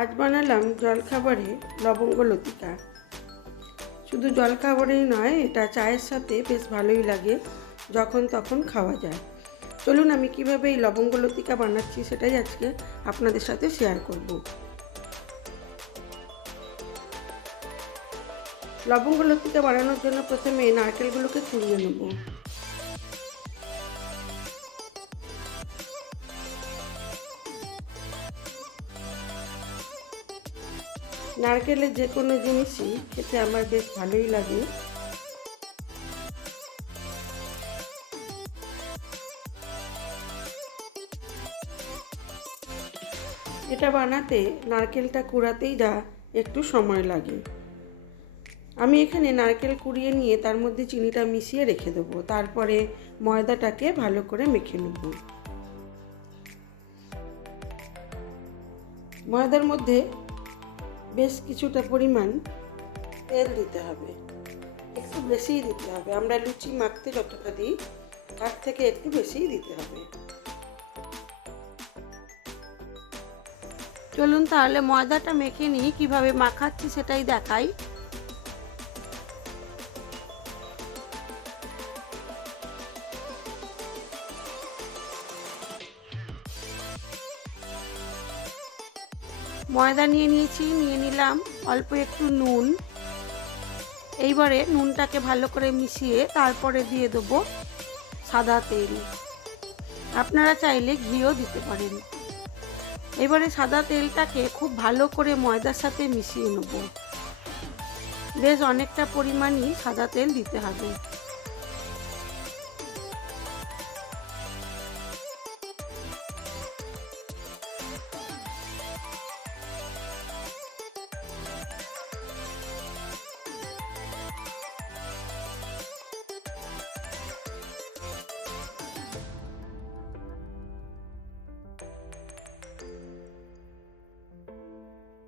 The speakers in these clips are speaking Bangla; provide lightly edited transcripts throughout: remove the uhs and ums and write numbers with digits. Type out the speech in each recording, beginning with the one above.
আজ বানালাম জলখাবারে লবঙ্গ লতিকা। শুধু জলখাবারেই নয়, এটা চায়ের সাথে বেশ ভালোই লাগে, যখন তখন খাওয়া যায়। চলুন আমি কিভাবে এই লবঙ্গ লতিকা বানাচ্ছি সেটাই আজকে আপনাদের সাথে শেয়ার করব। লবঙ্গ লতিকা বানানোর জন্য প্রথমে নারকেলগুলোকে কুড়িয়ে নেব। নারকেলের যে কোনো জিনিসই খেতে আমার বেশ ভালোই লাগে। এটা বানাতে নারকেলটা কুড়াতেই যা একটু সময় লাগে। আমি এখানে নারকেল কুড়িয়ে নিয়ে তার মধ্যে চিনিটা মিশিয়ে রেখে দেবো। তারপরে ময়দাটাকে ভালো করে মেখে নেব। ময়দার মধ্যে বেশ কিছুটা পরিমাণ তেল দিতে হবে, একটু বেশিই দিতে হবে। আমরা লুচি মাখতে যতটা দিই তার থেকে একটু বেশিই দিতে হবে। চলুন তাহলে ময়দাটা মেখে নিই, কিভাবে মাখাচ্ছি সেটাই দেখাই। ময়দা নিয়ে নিলাম অল্প একটু নুন। এইবারে নুনটাকে ভালো করে মিশিয়ে তারপরে দিয়ে দেবো সাদা তেল। আপনারা চাইলে ঘিও দিতে পারেন। এবারে সাদা তেলটাকে খুব ভালো করে ময়দার সাথে মিশিয়ে নেব। বেশ অনেকটা পরিমাণই সাদা তেল দিতে হবে।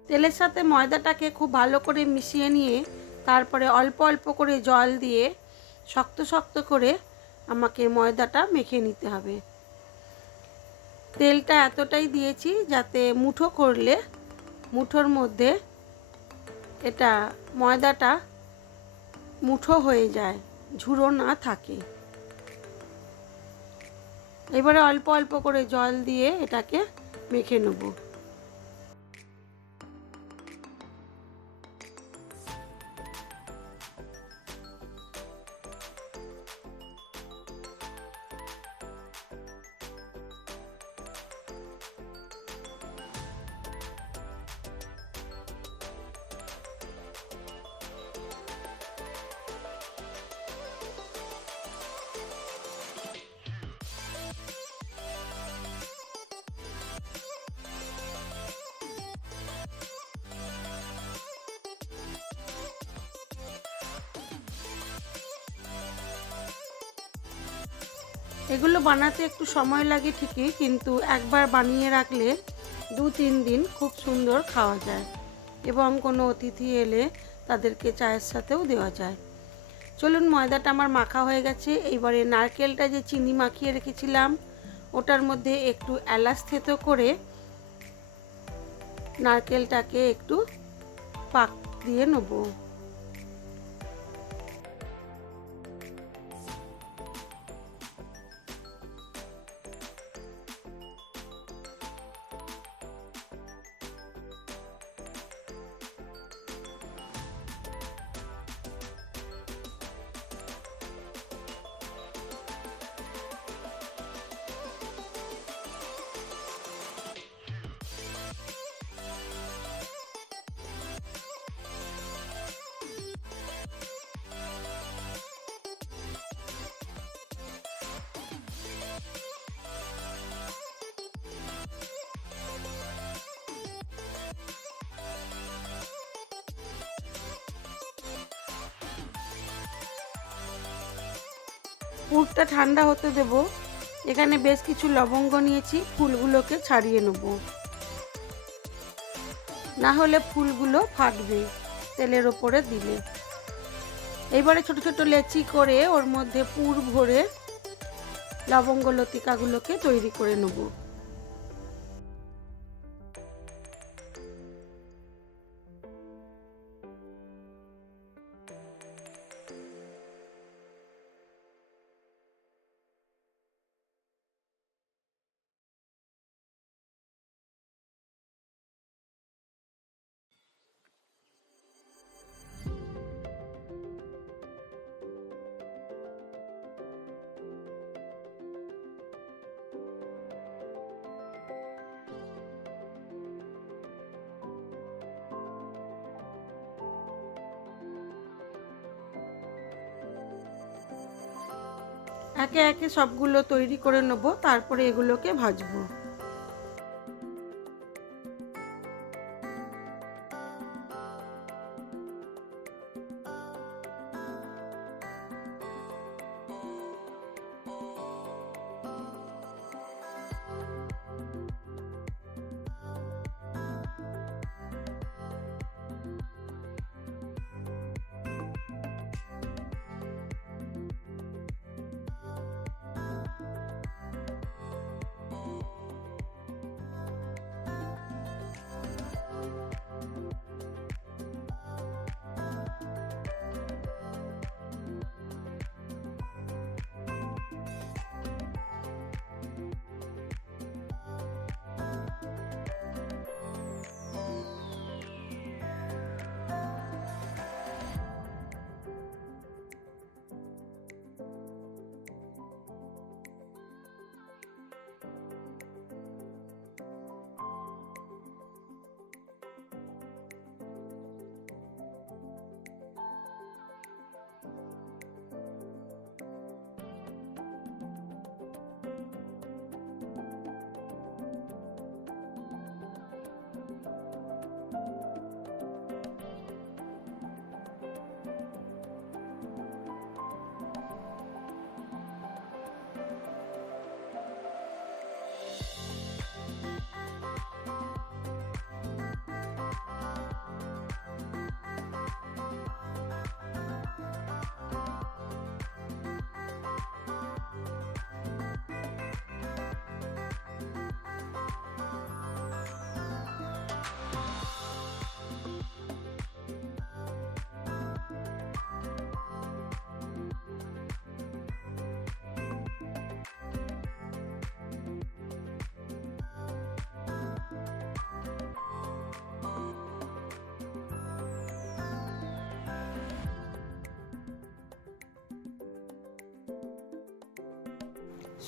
তেলের সাথে ময়দাটাকে খুব ভালো করে মিশিয়ে নিয়ে তারপরে অল্প অল্প করে জল দিয়ে শক্ত শক্ত করে আমাকে ময়দাটা মেখে নিতে হবে। তেলটা এতটাই দিয়েছি যাতে মুঠো করলে মুঠোর মধ্যে এটা ময়দাটা মুঠো হয়ে যায়, ঝুড়ো না থাকে। এবারে অল্প অল্প করে জল দিয়ে এটাকে মেখে নেব। এগুলো বানাতে একটু সময় লাগে ঠিকই, কিন্তু একবার বানিয়ে রাখলে 2-3 দিন খুব সুন্দর খাওয়া যায় এবং কোনো অতিথি এলে তাদেরকে চায়ের সাথেও দেওয়া যায়। চলুন, ময়দাটা আমার মাখা হয়ে গেছে। এইবারে নারকেলটা যে চিনি মাখিয়ে রেখেছিলাম ওটার মধ্যে একটু এলাচ থেতো করে নারকেলটাকে একটু পাক দিয়ে নেব। পুরটা ঠান্ডা হতে দেব। এখানে বেশ কিছু লবঙ্গ নিয়েছি, ফুলগুলোকে ছাড়িয়ে নেব, না হলে ফুলগুলো ফাটবে তেলের ওপরে দিলে। এইবারে ছোট ছোট লেচি করে ওর মধ্যে পুর ভরে লবঙ্গ লতিকাগুলোকে তৈরি করে নেব। একে একে সবগুলো তৈরি করে নেব, তারপরে এগুলোকে ভাজবো।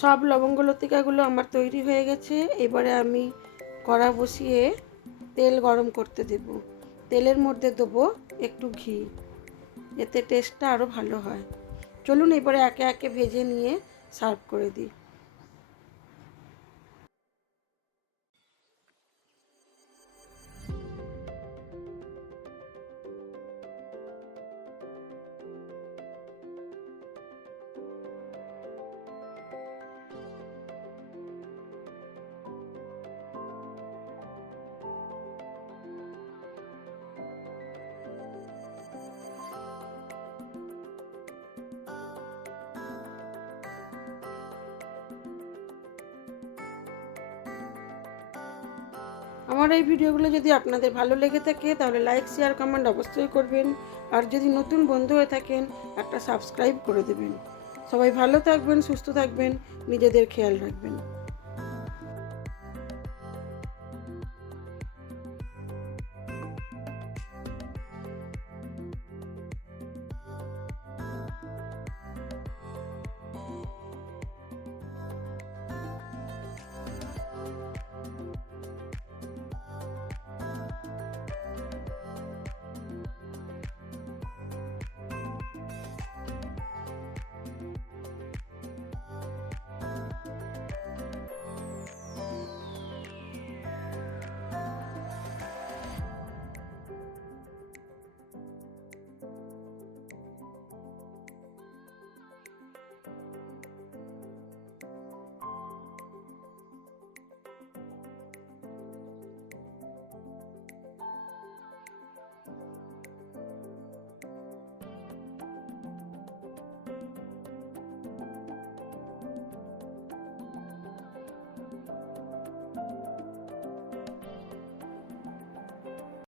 সব লবঙ্গ লতিকাগুলো আমার তৈরি হয়ে গেছে। এবারে আমি কড়া বসিয়ে তেল গরম করতে দেব। তেলের মধ্যে দেবো একটু ঘি, এতে টেস্টটা আরও ভালো হয়। চলুন এবারে একে একে ভেজে নিয়ে সার্ভ করে দিই। আমার এই ভিডিওগুলো যদি আপনাদের ভালো লেগে থাকে তাহলে লাইক, শেয়ার, কমেন্ট অবশ্যই করবেন। আর যদি নতুন বন্ধু হয়ে থাকেন একটা সাবস্ক্রাইব করে দেবেন। সবাই ভালো থাকবেন, সুস্থ থাকবেন, নিজেদের খেয়াল রাখবেন।